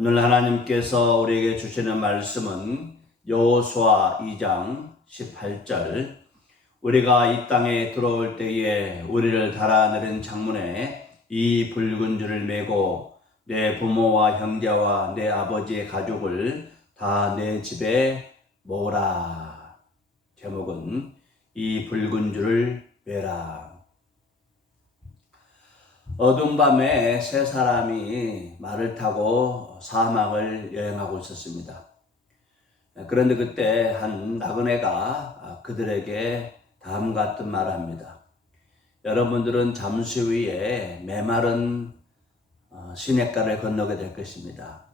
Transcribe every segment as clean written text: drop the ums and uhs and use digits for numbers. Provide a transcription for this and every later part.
오늘 하나님께서 우리에게 주시는 말씀은 여호수아 2장 18절. 우리가 이 땅에 들어올 때에 우리를 달아내린 창문에 이 붉은 줄을 메고 내 부모와 형제와 내 아버지의 가족을 다 내 집에 모으라. 제목은 이 붉은 줄을 메라. 어두운 밤에 세 사람이 말을 타고 사막을 여행하고 있었습니다. 그런데 그때 한 나그네가 그들에게 다음과 같은 말을 합니다. 여러분들은 잠시 후에 메마른 시냇가를 건너게 될 것입니다.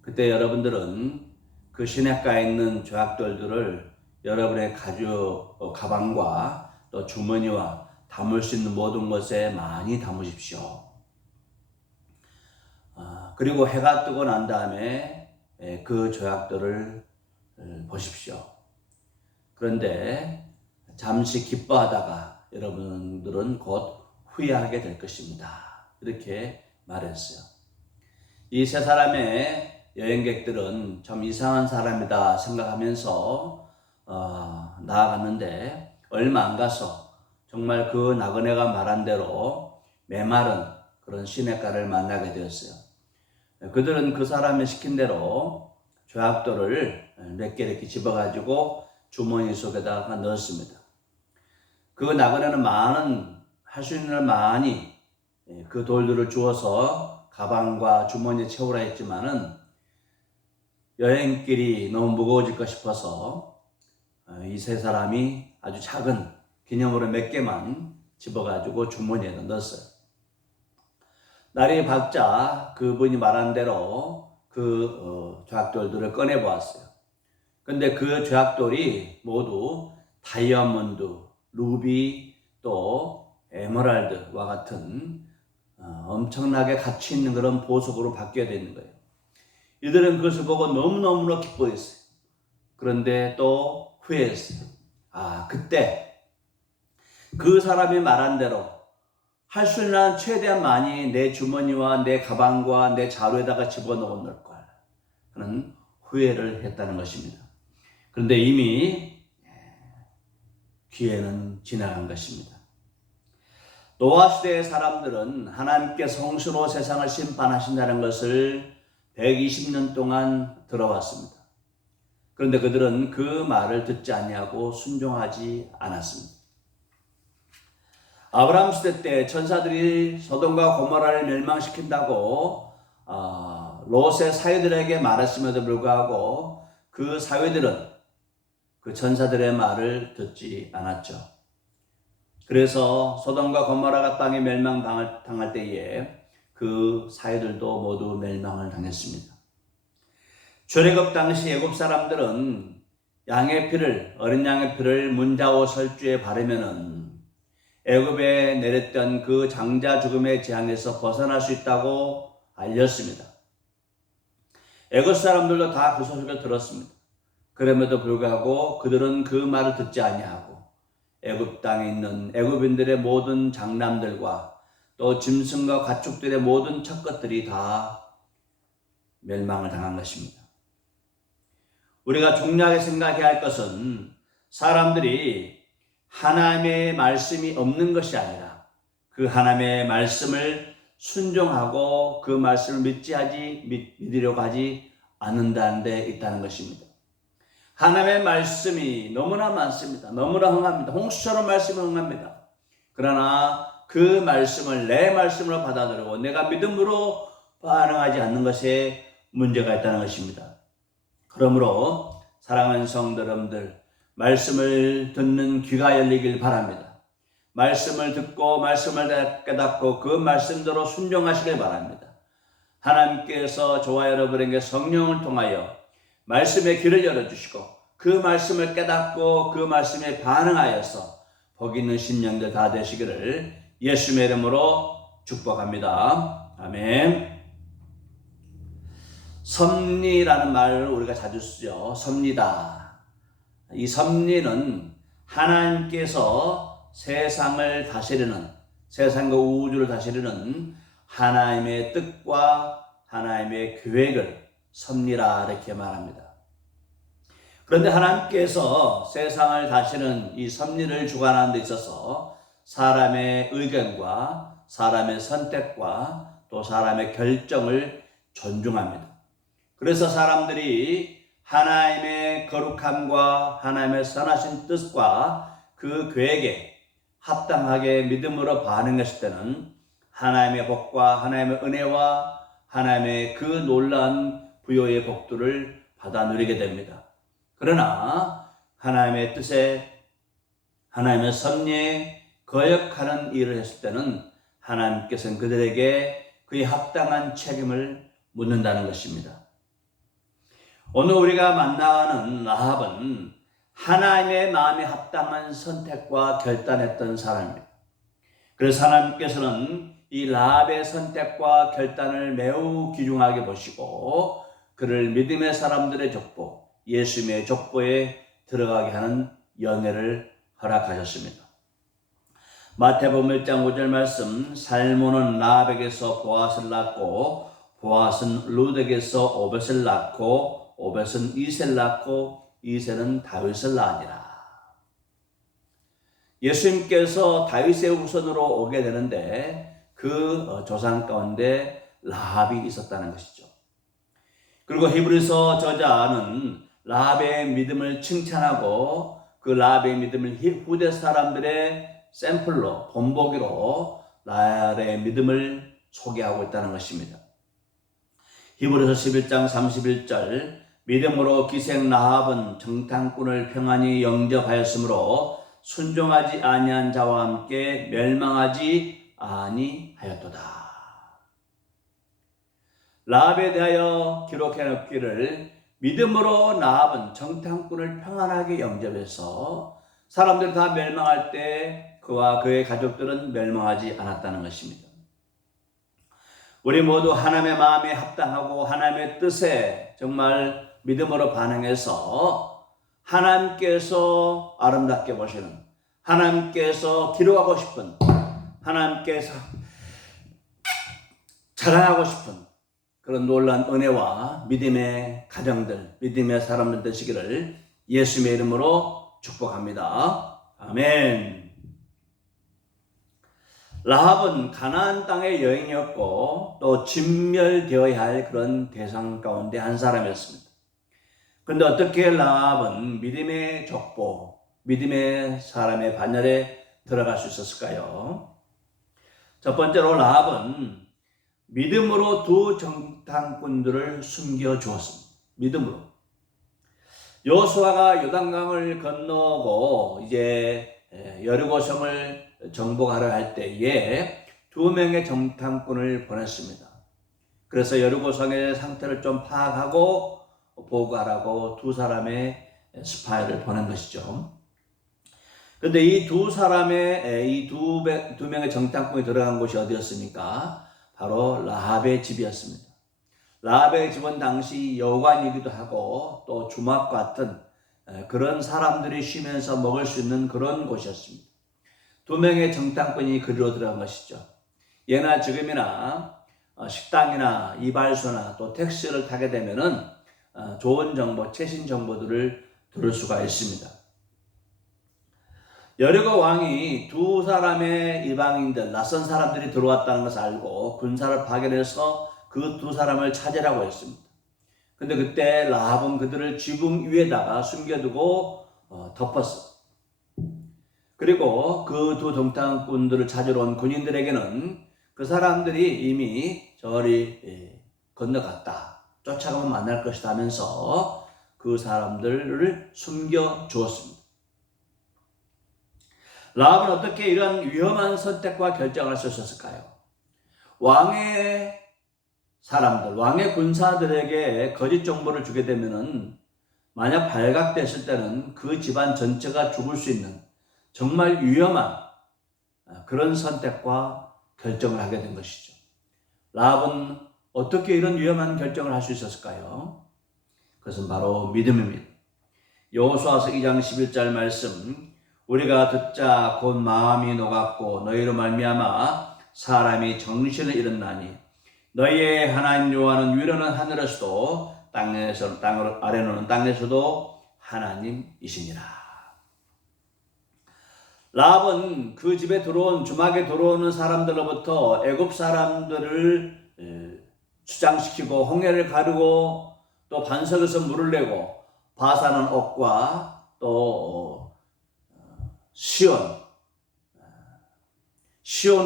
그때 여러분들은 그 시냇가에 있는 조약돌들을 여러분의 가방과 또 주머니와 담을 수 있는 모든 것에 많이 담으십시오. 그리고 해가 뜨고 난 다음에 그 조약돌을 보십시오. 그런데 잠시 기뻐하다가 여러분들은 곧 후회하게 될 것입니다. 이렇게 말했어요. 이 세 사람의 여행객들은 참 이상한 사람이다 생각하면서 나아갔는데 얼마 안 가서 정말 그 나그네가 말한 대로 메마른 그런 시냇가를 만나게 되었어요. 그들은 그 사람이 시킨 대로 조약돌을 몇 개 이렇게 집어가지고 주머니 속에다가 넣었습니다. 그 나그네는 할 수 있는 걸 많이 그 돌들을 주어서 가방과 주머니에 채우라 했지만은 여행길이 너무 무거워질까 싶어서 이 세 사람이 아주 작은 기념으로 몇 개만 집어가지고 주머니에 넣었어요. 날이 밝자 그분이 말한 대로 그 조약돌들을 꺼내 보았어요. 근데 그 조약돌이 모두 다이아몬드, 루비, 또 에메랄드와 같은 엄청나게 가치 있는 그런 보석으로 바뀌어야 되는 거예요. 이들은 그것을 보고 너무너무 기뻐했어요. 그런데 또 후회했어요. 그때 그 사람이 말한 대로 할 수 있는 최대한 많이 내 주머니와 내 가방과 내 자루에다가 집어넣어 놓을 걸 하는 후회를 했다는 것입니다. 그런데 이미 기회는 지나간 것입니다. 노아 시대의 사람들은 하나님께 성수로 세상을 심판하신다는 것을 120년 동안 들어왔습니다. 그런데 그들은 그 말을 듣지 아니하고 순종하지 않았습니다. 아브라함 시대 때 천사들이 소돔과 고모라를 멸망시킨다고 롯의 사위들에게 말했음에도 불구하고 그 사위들은 그 천사들의 말을 듣지 않았죠. 그래서 소돔과 고모라가 땅에 멸망당할 때에 그 사위들도 모두 멸망을 당했습니다. 출애굽 당시 애굽 사람들은 어린 양의 피를 문자오 설주에 바르면은 애굽에 내렸던 그 장자 죽음의 재앙에서 벗어날 수 있다고 알렸습니다. 애굽 사람들도 다 그 소식을 들었습니다. 그럼에도 불구하고 그들은 그 말을 듣지 아니하고 애굽 땅에 있는 애굽인들의 모든 장남들과 또 짐승과 가축들의 모든 첫 것들이 다 멸망을 당한 것입니다. 우리가 중요하게 생각해야 할 것은 사람들이 하나님의 말씀이 없는 것이 아니라 그 하나님의 말씀을 순종하고 그 말씀을 믿으려고 하지 않는다는 데 있다는 것입니다. 하나님의 말씀이 너무나 많습니다. 너무나 흥합니다. 홍수처럼 말씀이 흥합니다. 그러나 그 말씀을 내 말씀으로 받아들이고 내가 믿음으로 반응하지 않는 것에 문제가 있다는 것입니다. 그러므로 사랑하는 성도 여러분들, 말씀을 듣는 귀가 열리길 바랍니다. 말씀을 듣고 말씀을 깨닫고 그 말씀대로 순종하시길 바랍니다. 하나님께서 저와 여러분에게 성령을 통하여 말씀의 길을 열어주시고 그 말씀을 깨닫고 그 말씀에 반응하여서 복 있는 심령들 다 되시기를 예수님의 이름으로 축복합니다. 아멘. 섭리라는 말을 우리가 자주 쓰죠. 섭리다. 이 섭리는 하나님께서 세상을 다스리는, 세상과 우주를 다스리는 하나님의 뜻과 하나님의 계획을 섭리라 이렇게 말합니다. 그런데 하나님께서 세상을 다시는 이 섭리를 주관하는 데 있어서 사람의 의견과 사람의 선택과 또 사람의 결정을 존중합니다. 그래서 사람들이 하나님의 거룩함과 하나님의 선하신 뜻과 그 계획에 합당하게 믿음으로 반응했을 때는 하나님의 복과 하나님의 은혜와 하나님의 그 놀라운 부여의 복들을 받아 누리게 됩니다. 그러나 하나님의 뜻에 하나님의 섭리에 거역하는 일을 했을 때는 하나님께서는 그들에게 그에 합당한 책임을 묻는다는 것입니다. 오늘 우리가 만나는 라합은 하나님의 마음에 합당한 선택과 결단했던 사람입니다. 그래서 하나님께서는 이 라합의 선택과 결단을 매우 귀중하게 보시고 그를 믿음의 사람들의 족보, 예수님의 족보에 들어가게 하는 연회를 허락하셨습니다. 마태복음 1장 5절 말씀, 살몬은 라합에게서 보아스를 낳고 보아스는 룻에게서 오벳을 낳고 오벳은 이새를 낳고 이새는 다윗을 낳으니라. 예수님께서 다윗의 후손으로 오게 되는데 그 조상 가운데 라합이 있었다는 것이죠. 그리고 히브리서 저자는 라합의 믿음을 칭찬하고 그 라합의 믿음을 후대 사람들의 샘플로 본보기로 라합의 믿음을 소개하고 있다는 것입니다. 히브리서 11장 31절, 믿음으로 기생 라합은 정탐꾼을 평안히 영접하였으므로 순종하지 아니한 자와 함께 멸망하지 아니하였도다. 라합에 대하여 기록해 놓기를 믿음으로 라합은 정탐꾼을 평안하게 영접해서 사람들이 다 멸망할 때 그와 그의 가족들은 멸망하지 않았다는 것입니다. 우리 모두 하나님의 마음에 합당하고 하나님의 뜻에 정말 믿음으로 반응해서 하나님께서 아름답게 보시는, 하나님께서 기록하고 싶은, 하나님께서 자랑하고 싶은 그런 놀라운 은혜와 믿음의 가정들, 믿음의 사람들 되시기를 예수님의 이름으로 축복합니다. 아멘. 라합은 가나안 땅의 여인이었고 또 진멸되어야 할 그런 대상 가운데 한 사람이었습니다. 그런데 어떻게 라합은 믿음의 족보, 믿음의 사람의 반열에 들어갈 수 있었을까요? 첫 번째로 라합은 믿음으로 두 정탐꾼들을 숨겨 주었습니다. 믿음으로. 여호수아가 요단강을 건너고 이제 여리고성을 정복하려 할 때에 두 명의 정탐꾼을 보냈습니다. 그래서 여리고성의 상태를 좀 파악하고 보고하라고 두 사람의 스파이를 보낸 것이죠. 그런데 이 두 사람의 이 두 명의 정탐꾼이 들어간 곳이 어디였습니까? 바로 라합의 집이었습니다. 라합의 집은 당시 여관이기도 하고 또 주막 같은 그런 사람들이 쉬면서 먹을 수 있는 그런 곳이었습니다. 두 명의 정탐꾼이 그리로 들어간 것이죠. 예나 지금이나 식당이나 이발소나 또 택시를 타게 되면은 좋은 정보, 최신 정보들을 들을 수가 있습니다. 여리고 왕이 두 사람의 이방인들, 낯선 사람들이 들어왔다는 것을 알고 군사를 파견해서 그 두 사람을 찾으라고 했습니다. 근데 그때 라합은 그들을 지붕 위에다가 숨겨두고 덮었어. 그리고 그 두 정탐꾼들을 찾으러 온 군인들에게는 그 사람들이 이미 저리 건너갔다, 쫓아가면 만날 것이다 하면서 그 사람들을 숨겨 주었습니다. 라합은 어떻게 이런 위험한 선택과 결정을 할 수 있었을까요? 왕의 사람들, 왕의 군사들에게 거짓 정보를 주게 되면은 만약 발각됐을 때는 그 집안 전체가 죽을 수 있는 정말 위험한 그런 선택과 결정을 하게 된 것이죠. 라합은 어떻게 이런 위험한 결정을 할 수 있었을까요? 그것은 바로 믿음입니다. 여호수아서 2장 11절 말씀, 우리가 듣자 곧 마음이 녹았고 너희로 말미암아 사람이 정신을 잃었나니 너희의 하나님 여호와는 위로는 하늘에서도 땅 아래로는 땅에서도 하나님이시니라. 라합은 그 집에 들어온 주막에 들어오는 사람들로부터 애굽 사람들을 주장시키고 홍해를 가르고 또 반석에서 물을 내고 바사는 옥과 또 시온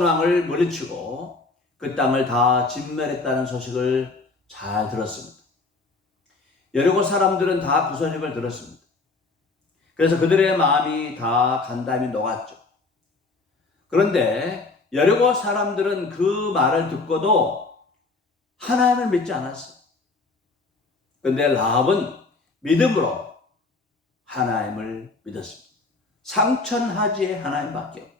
왕을 물리치고 그 땅을 다 진멸했다는 소식을 잘 들었습니다. 여리고 사람들은 다 그 소식을 들었습니다. 그래서 그들의 마음이 다 간담이 녹았죠. 그런데 여리고 사람들은 그 말을 듣고도 하나님을 믿지 않았어요. 그런데 라합은 믿음으로 하나님을 믿었습니다. 삼천하지에 하나님밖에 없다.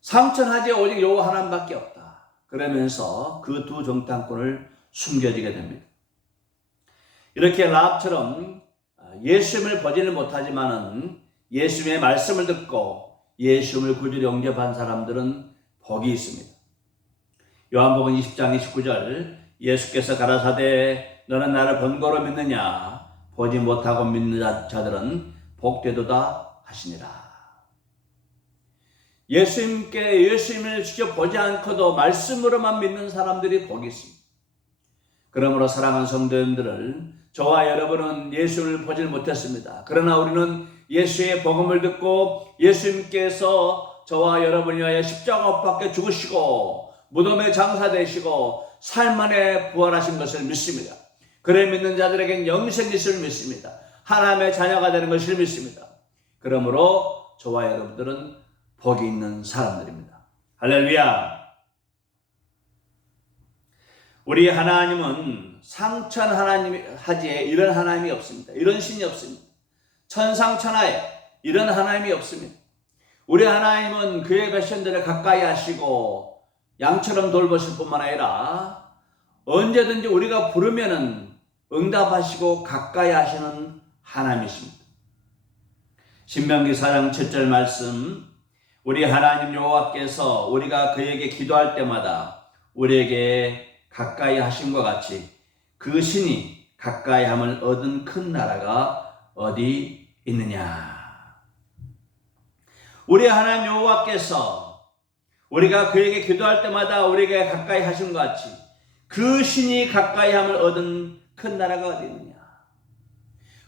삼천하지에 오직 여호와 하나님밖에 없다. 그러면서 그 두 정탐꾼을 숨겨지게 됩니다. 이렇게 라합처럼 예수님을 보지는 못하지만은 예수님의 말씀을 듣고 예수님을 구주로 영접한 사람들은 복이 있습니다. 요한복음 20장 29절 예수께서 가라사대 너는 나를 본고로 믿느냐 보지 못하고 믿는 자들은 복되도다 하시니라. 예수님을 직접 보지 않고도 말씀으로만 믿는 사람들이 복이 있습니다. 그러므로 사랑하는 성도님들을 저와 여러분은 예수를 보질 못했습니다. 그러나 우리는 예수의 복음을 듣고 예수님께서 저와 여러분을 위하여 십자가 못 박혀 죽으시고 무덤에 장사되시고 삶 안에 부활하신 것을 믿습니다. 그를 믿는 자들에겐 영생이 있음을 믿습니다. 하나님의 자녀가 되는 것을 믿습니다. 그러므로 저와 여러분들은 복이 있는 사람들입니다. 할렐루야. 우리 하나님은 상천 하나님 하지에 이런 하나님이 없습니다. 이런 신이 없습니다. 천상천하에 이런 하나님이 없습니다. 우리 하나님은 그의 백성들을 가까이 하시고 양처럼 돌보실 뿐만 아니라 언제든지 우리가 부르면은 응답하시고 가까이 하시는 하나님이십니다. 신명기 4장 7절 말씀 우리 하나님 여호와께서 우리가 그에게 기도할 때마다 우리에게 가까이 하심과 같이 그 신이 가까이 함을 얻은 큰 나라가 어디 있느냐. 우리 하나님 여호와께서 우리가 그에게 기도할 때마다 우리에게 가까이 하심과 같이 그 신이 가까이 함을 얻은 큰 나라가 어디 있느냐.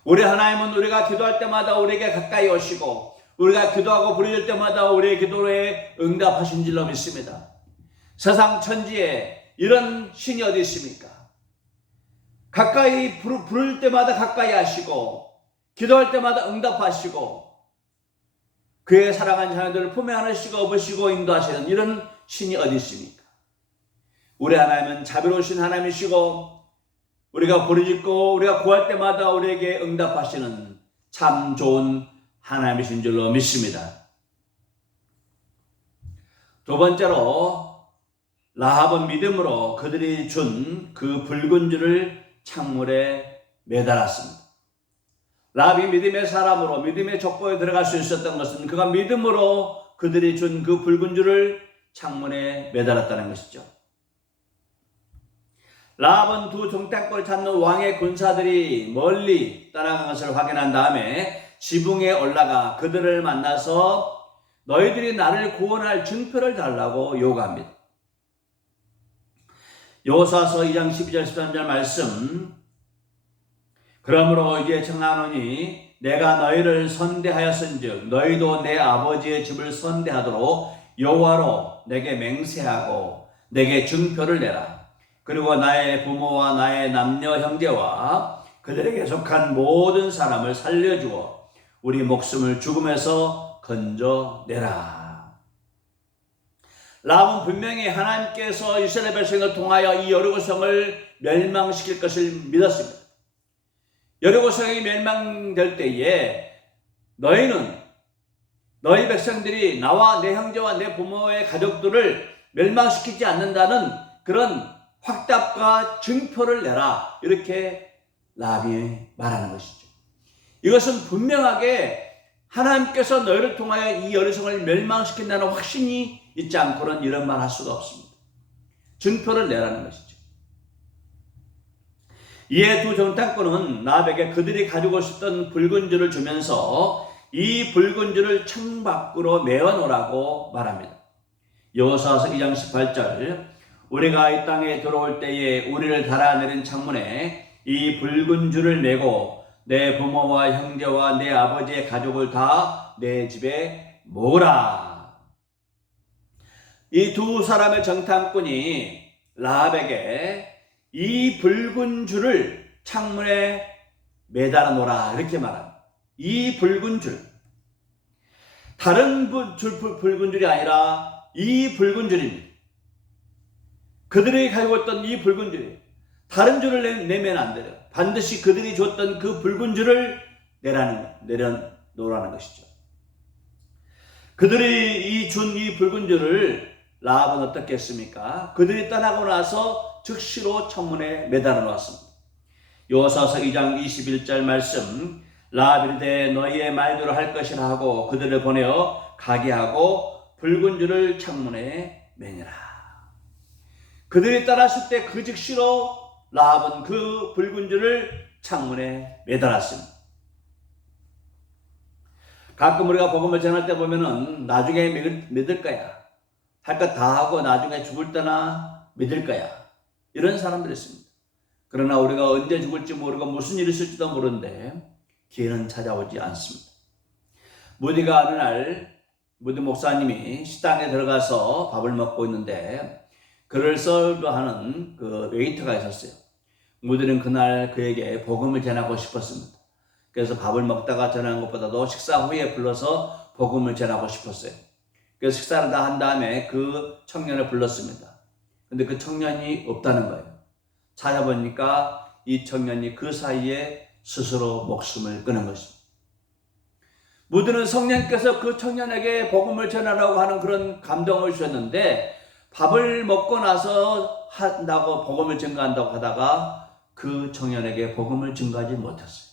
우리 하나님은 우리가 기도할 때마다 우리에게 가까이 오시고 우리가 기도하고 부르짖을 때마다 우리의 기도에 응답하신 줄로 믿습니다. 세상 천지에 이런 신이 어디 있습니까? 가까이 부를 때마다 가까이 하시고 기도할 때마다 응답하시고 그의 사랑하는 자녀들을 품에 안으시고 업으시고 인도하시는 이런 신이 어디 있습니까? 우리 하나님은 자비로우신 하나님이시고 우리가 부르짖고 우리가 구할 때마다 우리에게 응답하시는 참 좋은 하나님이신 줄로 믿습니다. 두 번째로 라합은 믿음으로 그들이 준 그 붉은 줄을 창문에 매달았습니다. 라합이 믿음의 사람으로 믿음의 족보에 들어갈 수 있었던 것은 그가 믿음으로 그들이 준 그 붉은 줄을 창문에 매달았다는 것이죠. 라합은 두 정탐꾼을 찾는 왕의 군사들이 멀리 따라간 것을 확인한 다음에 지붕에 올라가 그들을 만나서 너희들이 나를 구원할 증표를 달라고 요구합니다. 여호수아서 2장 12절 13절 말씀 그러므로 이제 청하노니 내가 너희를 선대하였은즉 너희도 내 아버지의 집을 선대하도록 여호와로 내게 맹세하고 내게 증표를 내라. 그리고 나의 부모와 나의 남녀 형제와 그들에게 속한 모든 사람을 살려주어 우리 목숨을 죽음에서 건져내라. 라합은 분명히 하나님께서 이스라엘 백성을 통하여 이 여리고성을 멸망시킬 것을 믿었습니다. 여리고성이 멸망될 때에 너희 백성들이 나와 내 형제와 내 부모의 가족들을 멸망시키지 않는다는 그런 확답과 증표를 내라. 이렇게 라합이 말하는 것이죠. 이것은 분명하게 하나님께서 너희를 통하여 이 여리고성을 멸망시킨다는 확신이 있지 않고는 이런 말 할 수가 없습니다. 증표를 내라는 것이죠. 이에 두 정탐꾼은 라합에게 그들이 가지고 있었던 붉은 줄을 주면서 이 붉은 줄을 창 밖으로 메어놓으라고 말합니다. 여호수아서 2장 18절, 우리가 이 땅에 들어올 때에 우리를 달아내린 창문에 이 붉은 줄을 메고 내 부모와 형제와 내 아버지의 가족을 다 내 집에 모으라. 이 두 사람의 정탐꾼이 라합에게 이 붉은 줄을 창문에 매달아 놓으라 이렇게 말합니다. 이 붉은 줄, 다른 붉은 줄이 아니라 이 붉은 줄입니다. 그들이 가지고 있던 이 붉은 줄이 다른 줄을 내면 안 돼요. 반드시 그들이 줬던 그 붉은 줄을 내려놓으라는 것이죠. 그들이 준 이 붉은 줄을 라합은 어떻게 했습니까? 그들이 떠나고 나서 즉시로 창문에 매달아 놓았습니다. 여호수아서 2장 21절 말씀, 라합이 이르되 너희의 말대로 할 것이라 하고 그들을 보내어 가게 하고 붉은 줄을 창문에 매니라. 그들이 따랐을 때 그 즉시로 라합은 그 붉은 줄을 창문에 매달았습니다. 가끔 우리가 복음을 전할 때 보면은 나중에 믿을 거야. 할 것 다 하고 나중에 죽을 때나 믿을 거야. 이런 사람들이 있습니다. 그러나 우리가 언제 죽을지 모르고 무슨 일이 있을지도 모르는데 기회는 찾아오지 않습니다. 무디가 어느 날 무디 목사님이 식당에 들어가서 밥을 먹고 있는데 그를 서브하는 그 웨이터가 있었어요. 무디는 그날 그에게 복음을 전하고 싶었습니다. 그래서 밥을 먹다가 전하는 것보다도 식사 후에 불러서 복음을 전하고 싶었어요. 그래서 식사를 다 한 다음에 그 청년을 불렀습니다. 근데 그 청년이 없다는 거예요. 찾아보니까 이 청년이 그 사이에 스스로 목숨을 끊은 것입니다. 무드는 성령께서 그 청년에게 복음을 전하라고 하는 그런 감동을 주셨는데 밥을 먹고 나서 한다고 복음을 증거한다고 하다가 그 청년에게 복음을 증거하지 못했어요.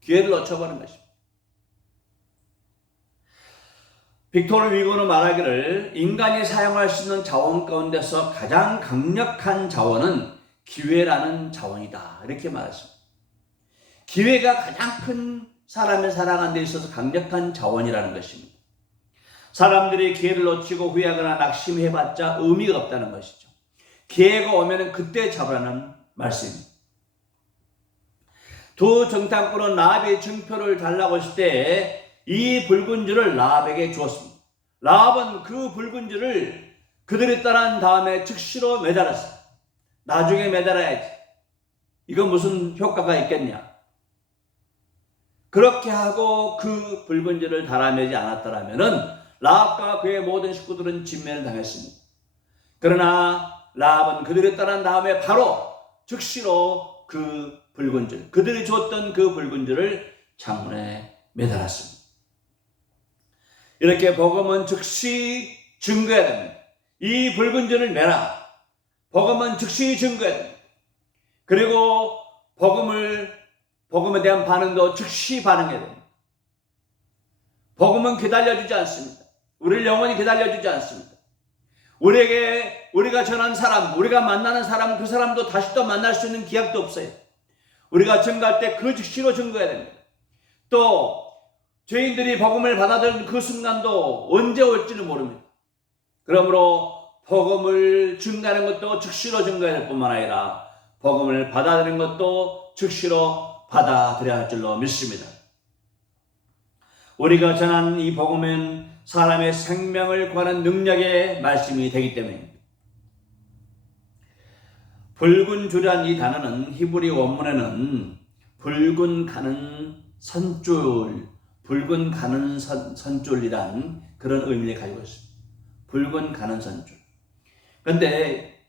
기회를 놓쳐버린 것입니다. 빅토르 위고는 말하기를 인간이 사용할 수 있는 자원 가운데서 가장 강력한 자원은 기회라는 자원이다 이렇게 말했습니다. 기회가 가장 큰 사람을 살아가는 데 있어서 강력한 자원이라는 것입니다. 사람들이 기회를 놓치고 후회하거나 낙심해봤자 의미가 없다는 것이죠. 기회가 오면 그때 잡으라는 말씀입니다. 두 정탐꾼은 라합의 증표를 달라고 했을 때 이 붉은 줄을 라합에게 주었습니다. 라합은 그 붉은 줄을 그들이 떠난 다음에 즉시로 매달았어요. 나중에 매달아야지. 이건 무슨 효과가 있겠냐. 그렇게 하고 그 붉은 줄을 달아매지 않았더라면 라합과 그의 모든 식구들은 진멸을 당했습니다. 그러나 라합은 그들이 떠난 다음에 바로 즉시로 그 붉은 줄, 그들이 줬던 그 붉은 줄을 창문에 매달았습니다. 이렇게 복음은 즉시 증거해야 됩니다. 이 붉은 줄을 매라. 복음은 즉시 증거해야 됩니다. 그리고 복음에 대한 반응도 즉시 반응해야 됩니다. 복음은 기다려주지 않습니다. 우리를 영원히 기다려주지 않습니다. 우리가 전한 사람, 우리가 만나는 사람, 그 사람도 다시 또 만날 수 있는 기약도 없어요. 우리가 증거할 때 그 즉시로 증거해야 됩니다. 또 죄인들이 복음을 받아들이는 그 순간도 언제 올지는 모릅니다. 그러므로 복음을 증거하는 것도 즉시로 증거해야 될 뿐만 아니라 복음을 받아들이는 것도 즉시로 받아들여야 할 줄로 믿습니다. 우리가 전한 이 복음은 사람의 생명을 구하는 능력의 말씀이 되기 때문입니다. 붉은 줄이란 이 단어는 히브리 원문에는 붉은 가는 선줄, 붉은 가는 선줄이란 그런 의미를 가지고 있습니다. 붉은 가는 선줄. 그런데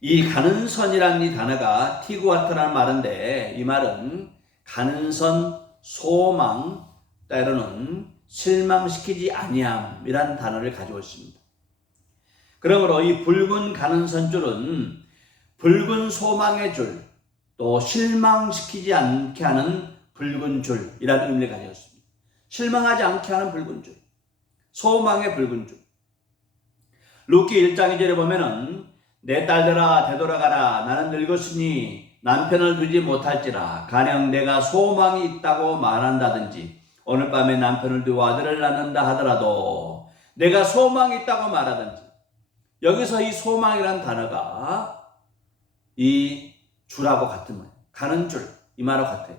이 가는 선이라는 이 단어가 티구아트라는 말인데 이 말은 가는 선, 소망, 때로는 실망시키지 아니함이라는 단어를 가지고 있습니다. 그러므로 이 붉은 가는 선줄은 붉은 소망의 줄, 또 실망시키지 않게 하는 붉은 줄이라는 의미를 가지고 있습니다. 실망하지 않게 하는 붉은 줄. 소망의 붉은 줄. 룻기 1장 2절에 보면은 내 딸들아 되돌아가라. 나는 늙었으니 남편을 두지 못할지라. 가령 내가 소망이 있다고 말한다든지 오늘 밤에 남편을 두고 아들을 낳는다 하더라도 내가 소망이 있다고 말하든지, 여기서 이 소망이라는 단어가 이 줄하고 같은 거예요. 가는 줄, 이 말하고 같아요.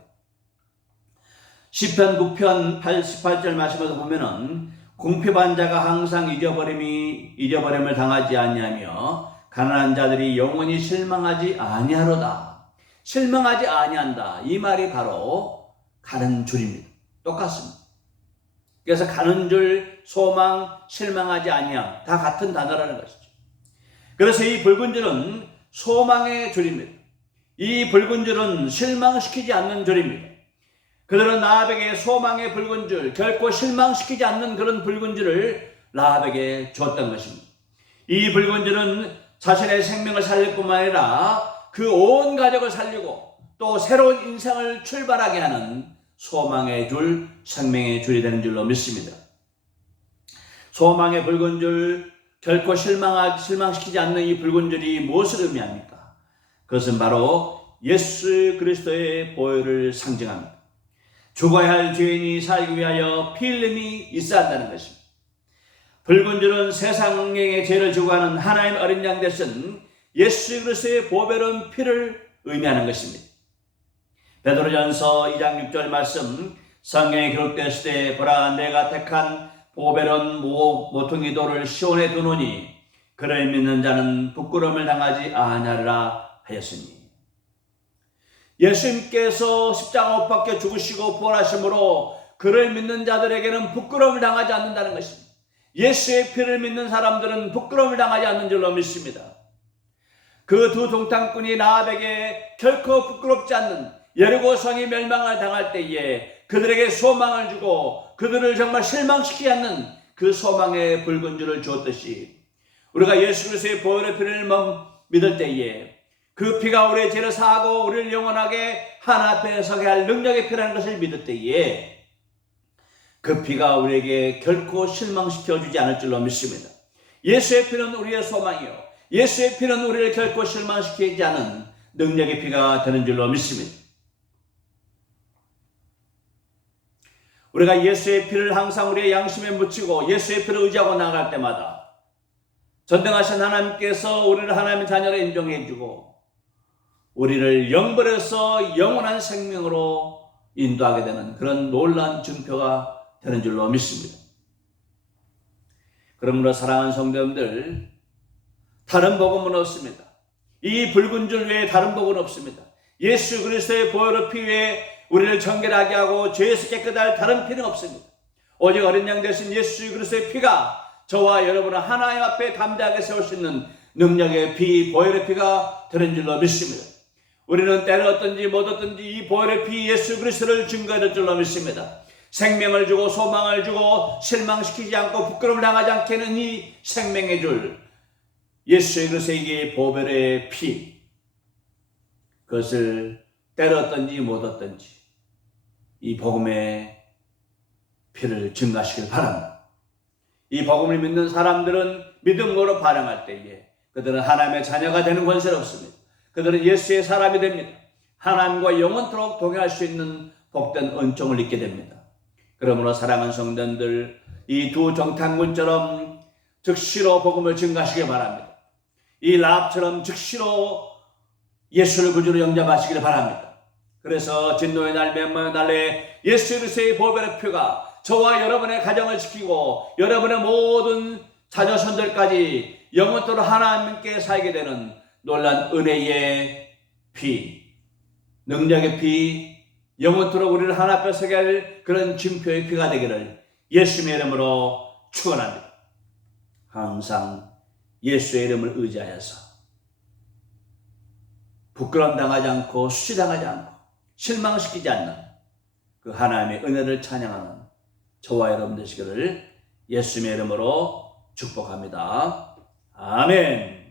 시편 9편 18절 말씀에서 보면은 궁핍한 자가 항상 잊어버림을 당하지 아니하며 가난한 자들이 영원히 실망하지 아니하로다. 실망하지 아니한다. 이 말이 바로 가는 줄입니다. 똑같습니다. 그래서 가는 줄, 소망, 실망하지 아니함 다 같은 단어라는 것이죠. 그래서 이 붉은 줄은 소망의 줄입니다. 이 붉은 줄은 실망시키지 않는 줄입니다. 그들은 라합에게 소망의 붉은 줄, 결코 실망시키지 않는 그런 붉은 줄을 라합에게 줬던 것입니다. 이 붉은 줄은 자신의 생명을 살릴 뿐만 아니라 그 온 가족을 살리고 또 새로운 인생을 출발하게 하는 소망의 줄, 생명의 줄이 되는 줄로 믿습니다. 소망의 붉은 줄, 결코 실망시키지 않는 이 붉은 줄이 무엇을 의미합니까? 그것은 바로 예수 그리스도의 보혈을 상징합니다. 죽어야 할 죄인이 살기 위하여 피 흘림이 있어야 한다는 것입니다. 붉은 줄은 세상의 죄를 지고 가는 하나님 어린 양 대신 예수 그리스도의 보배로운 피를 의미하는 것입니다. 베드로전서 2장 6절 말씀, 성경에 기록되었을 때 보라 내가 택한 보배로운 모퉁이 돌을 시온에 두노니 그를 믿는 자는 부끄러움을 당하지 아니하리라 하였으니, 예수님께서 십자가 못 박혀 죽으시고 부활하심으로 그를 믿는 자들에게는 부끄러움을 당하지 않는다는 것입니다. 예수의 피를 믿는 사람들은 부끄러움을 당하지 않는 줄로 믿습니다. 그 두 동탄꾼이 라합에게 결코 부끄럽지 않는 여리고성이 멸망을 당할 때에 그들에게 소망을 주고 그들을 정말 실망시키지 않는 그 소망의 붉은 줄을 주었듯이, 우리가 예수 그리스도의 보혈의 피를 믿을 때에 그 피가 우리의 죄를 사하고 우리를 영원하게 하나님 앞에 서게 할 능력의 피라는 것을 믿을 때에 그 피가 우리에게 결코 실망시켜주지 않을 줄로 믿습니다. 예수의 피는 우리의 소망이요, 예수의 피는 우리를 결코 실망시키지 않은 능력의 피가 되는 줄로 믿습니다. 우리가 예수의 피를 항상 우리의 양심에 묻히고 예수의 피를 의지하고 나아갈 때마다 전능하신 하나님께서 우리를 하나님의 자녀로 인정해 주고 우리를 영벌에서 영원한 생명으로 인도하게 되는 그런 놀라운 증표가 되는 줄로 믿습니다. 그러므로 사랑하는 성도님들, 다른 복음은 없습니다. 이 붉은 줄 외에 다른 복음은 없습니다. 예수 그리스도의 보혈의 피 외에 우리를 정결하게 하고 죄에서 깨끗할 다른 피는 없습니다. 오직 어린 양 대신 예수 그리스도의 피가 저와 여러분을 하나님 앞에 담대하게 세울 수 있는 능력의 피, 보혈의 피가 되는 줄로 믿습니다. 우리는 때를 얻든지 못 얻든지 이 보혈의 피 예수 그리스도를 증거해야 될 줄로 믿습니다. 생명을 주고 소망을 주고 실망시키지 않고 부끄러움을 당하지 않게 하는 이 생명의 줄, 예수 그리스도의 보혈의 피, 그것을 때를 얻든지 못 얻든지 이 복음의 피를 증가시길 바랍니다. 이 복음을 믿는 사람들은 믿음으로 반응할 때에 그들은 하나님의 자녀가 되는 권세가 없습니다. 그들은 예수의 사람이 됩니다. 하나님과 영원토록 동행할 수 있는 복된 은총을 입게 됩니다. 그러므로 사랑하는 성도들, 이 두 정탐꾼처럼 즉시로 복음을 증가하시기 바랍니다. 이 라합처럼 즉시로 예수를 구주로 영접하시기를 바랍니다. 그래서 진노의 날, 멸망의 날에 예수 그리스도의 보혈의 피가 저와 여러분의 가정을 지키고 여러분의 모든 자녀손들까지 영원토록 하나님께 살게 되는 놀란 은혜의 피, 능력의 피, 영원토록 우리를 하나 앞에 서게 할 그런 증표의 피가 되기를 예수의 이름으로 축원합니다. 항상 예수의 이름을 의지하여서 부끄러움 당하지 않고 수치당하지 않고 실망시키지 않는 그 하나님의 은혜를 찬양하는 저와 여러분 되시기를 예수의 이름으로 축복합니다. 아멘.